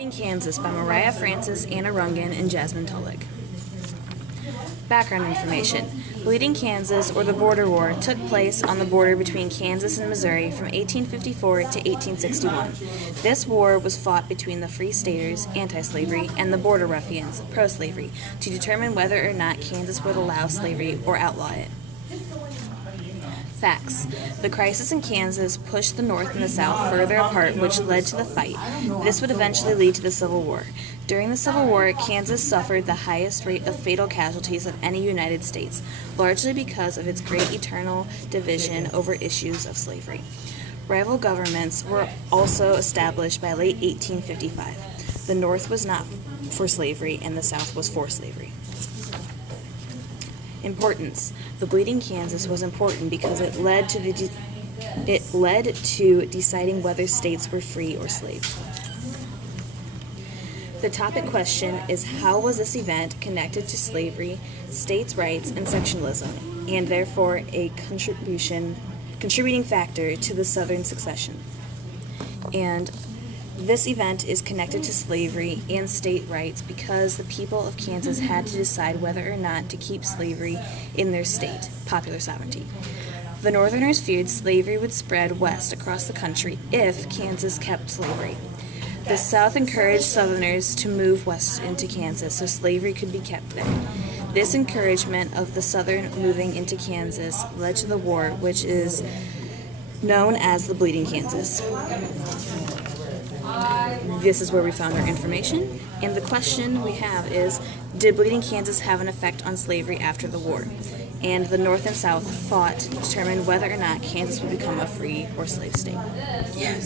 In Kansas by Mariah Francis, Anna Rungan, and Jasmine Tulloch. Background information. Bleeding Kansas, or the Border War, took place on the border between Kansas and Missouri from 1854 to 1861. This war was fought between the Free Staters, anti-slavery, and the Border Ruffians, pro-slavery, to determine whether or not Kansas would allow slavery or outlaw it. Facts. The crisis in Kansas pushed the North and the South further apart, which led to the fight. This would eventually lead to the Civil War. During the Civil War, Kansas suffered the highest rate of fatal casualties of any United States, largely because of its great internal division over issues of slavery. Rival governments were also established by late 1855. The North was not for slavery, and the South was for slavery. Importance. The Bleeding Kansas was important because it led to deciding whether states were free or slave. The topic question is, how was this event connected to slavery, states' rights, and sectionalism, and therefore a contributing factor to the Southern secession? And this event is connected to slavery and state rights because the people of Kansas had to decide whether or not to keep slavery in their state, popular sovereignty. The Northerners feared slavery would spread west across the country if Kansas kept slavery. The South encouraged Southerners to move west into Kansas so slavery could be kept there. This encouragement of the Southern moving into Kansas led to the war, which is known as the Bleeding Kansas. This is where we found our information, and the question we have is, did Bleeding Kansas have an effect on slavery after the war? And the North and South fought to determine whether or not Kansas would become a free or slave state. Yes.